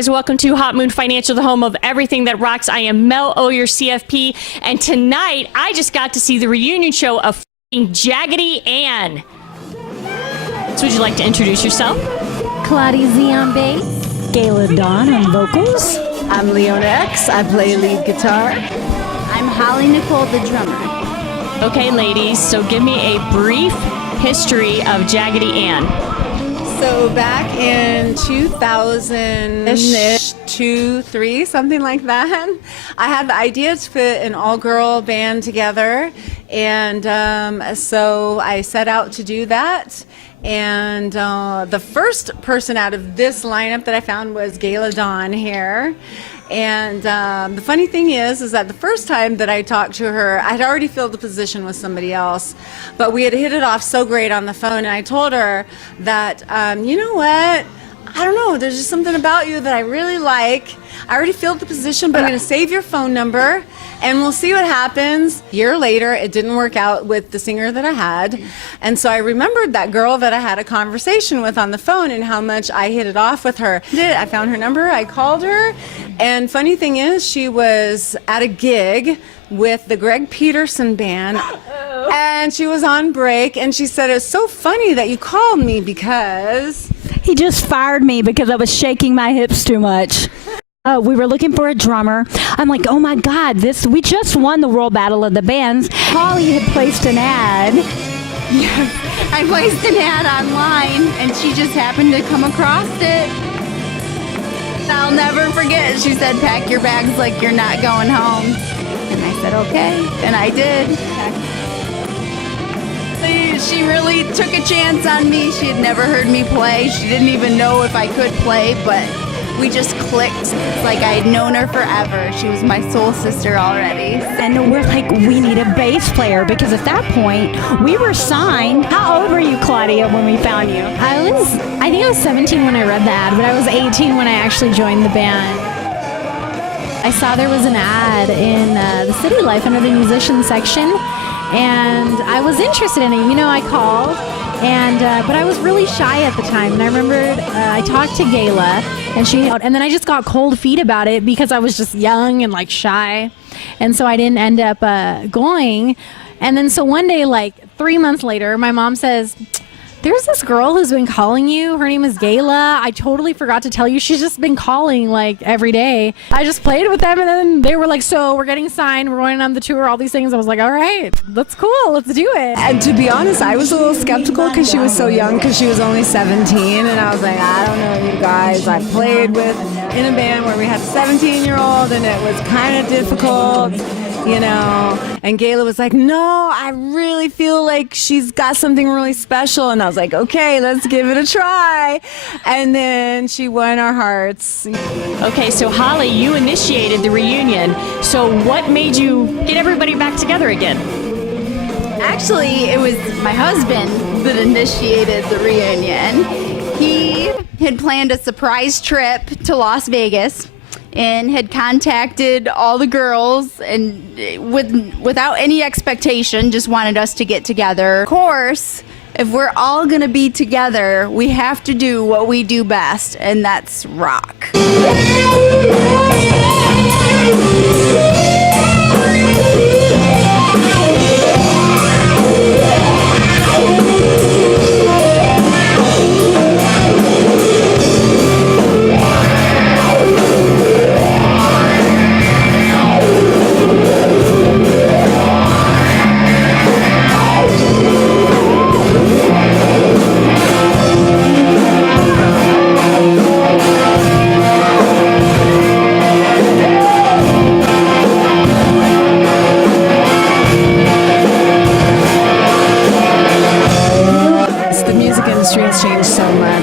guys? Welcome to Hot Moon Financial, the home of everything that rocks. I am Mel O, your CFP, and tonight I just got to see the reunion show of Jaggedy Ann. So would you like to introduce yourself? Claudia Z on bass. Gayla Dawn on vocals. I'm Leona X. I play lead guitar. I'm Holly Nicole, the drummer. Okay, ladies, so give me a brief history of Jaggedy Ann. So back in 2000-ish, 2, 3, something like that, I had the idea to put an all-girl band together, and so I set out to do that. And the first person out of this lineup that I found was Gayla Dawn here. And the funny thing is that the first time that I talked to her, I had already filled the position with somebody else, but we had hit it off so great on the phone, and I told her that, you know what, I don't know, there's just something about you that I really like. I already filled the position, but I'm going to save your phone number, and we'll see what happens. A year later, it didn't work out with the singer that I had, and so I remembered that girl that I had a conversation with on the phone and how much I hit it off with her. I found her number, I called her, and funny thing is, she was at a gig with the Greg Peterson band, and she was on break, and she said, it's so funny that you called me because... He just fired me because I was shaking my hips too much. We were looking for a drummer. I'm like, oh my God, we just won the World Battle of the Bands. Holly had placed an ad. Yes, I placed an ad online, and she just happened to come across it. I'll never forget. She said, pack your bags like you're not going home. And I said, okay, and I did. She really took a chance on me. She had never heard me play. She didn't even know if I could play, but we just clicked. It's like I had known her forever. She was my soul sister already. And we're like, we need a bass player, because at that point, we were signed. How old were you, Claudia, when we found you? I think I was 17 when I read the ad, but I was 18 when I actually joined the band. I saw there was an ad in the City Life under the musician section, and I was interested in it. You know, I called, but I was really shy at the time. And I remembered I talked to Gayla, and then I just got cold feet about it because I was just young and like shy, and so I didn't end up going. And then so one day, like 3 months later, my mom says, there's this girl who's been calling you. Her name is Gayla. I totally forgot to tell you. She's just been calling like every day. I just played with them, and then they were like, so we're getting signed. We're going on the tour, all these things. I was like, all right, that's cool. Let's do it. And to be honest, I was a little skeptical because she was so young, because she was only 17, and I was like, I don't know, you guys. I played in a band where we had a 17-year-old, and it was kind of difficult, you know. And Gayla was like, no, I really feel like she's got something really special. And I was like, okay, let's give it a try. And then she won our hearts. Okay, so Holly, you initiated the reunion. So what made you get everybody back together again? Actually, it was my husband that initiated the reunion. He had planned a surprise trip to Las Vegas and had contacted all the girls, and without any expectation, just wanted us to get together. Of course, if we're all gonna be together, we have to do what we do best, and that's rock.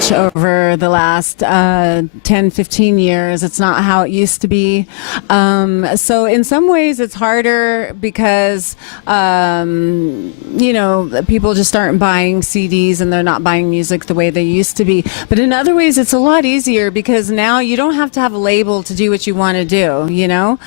Over the last 10-15 years. It's not how it used to be. So in some ways it's harder because you know, people just aren't buying CDs and they're not buying music the way they used to be. But in other ways it's a lot easier because now you don't have to have a label to do what you want to do, you know.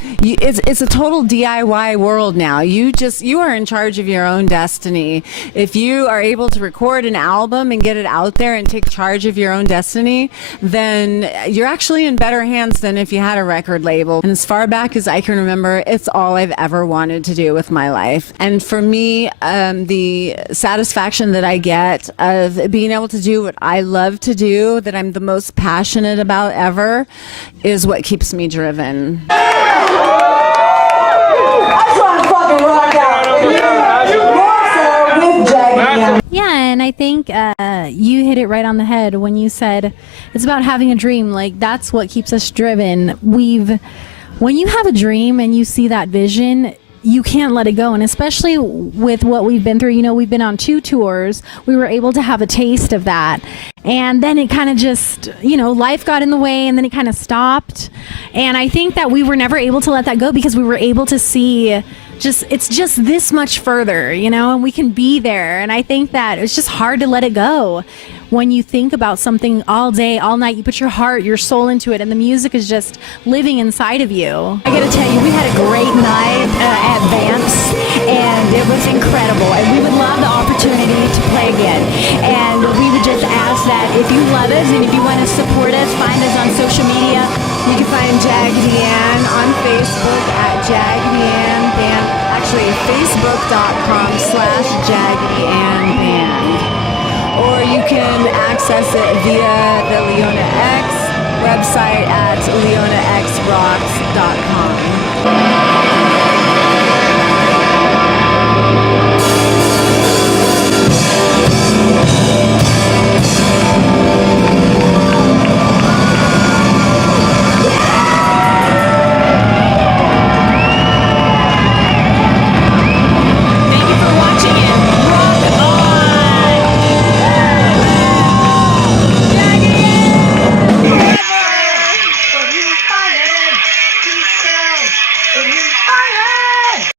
It's a total DIY world now. You are in charge of your own destiny. If you are able to record an album and get it out there and take charge of your own destiny, then you're actually in better hands than if you had a record label. And as far back as I can remember, it's all I've ever wanted to do with my life. And for me, the satisfaction that I get of being able to do what I love to do, that I'm the most passionate about ever, is what keeps me driven. Yeah, and I think you hit it right on the head when you said it's about having a dream. Like, that's what keeps us driven. When you have a dream and you see that vision, you can't let it go. And especially with what we've been through, you know, we've been on 2 tours. We were able to have a taste of that. And then it kind of just, you know, life got in the way and then it kind of stopped. And I think that we were never able to let that go because we were able to see it's just this much further, you know, and we can be there. And I think that it's just hard to let it go. When you think about something all day, all night, you put your heart, your soul into it, and the music is just living inside of you. I gotta tell you, we had a great night at Vamps, and it was incredible. And we would love the opportunity to play again. And we would just ask that if you love us and if you want to support us, find us on social media. You can find Jaggedy Ann on Facebook at Jaggedy Ann Band. Actually, facebook.com/Jaggedy Ann Band. Or you can access it via the Leona X website at leonaxrocks.com.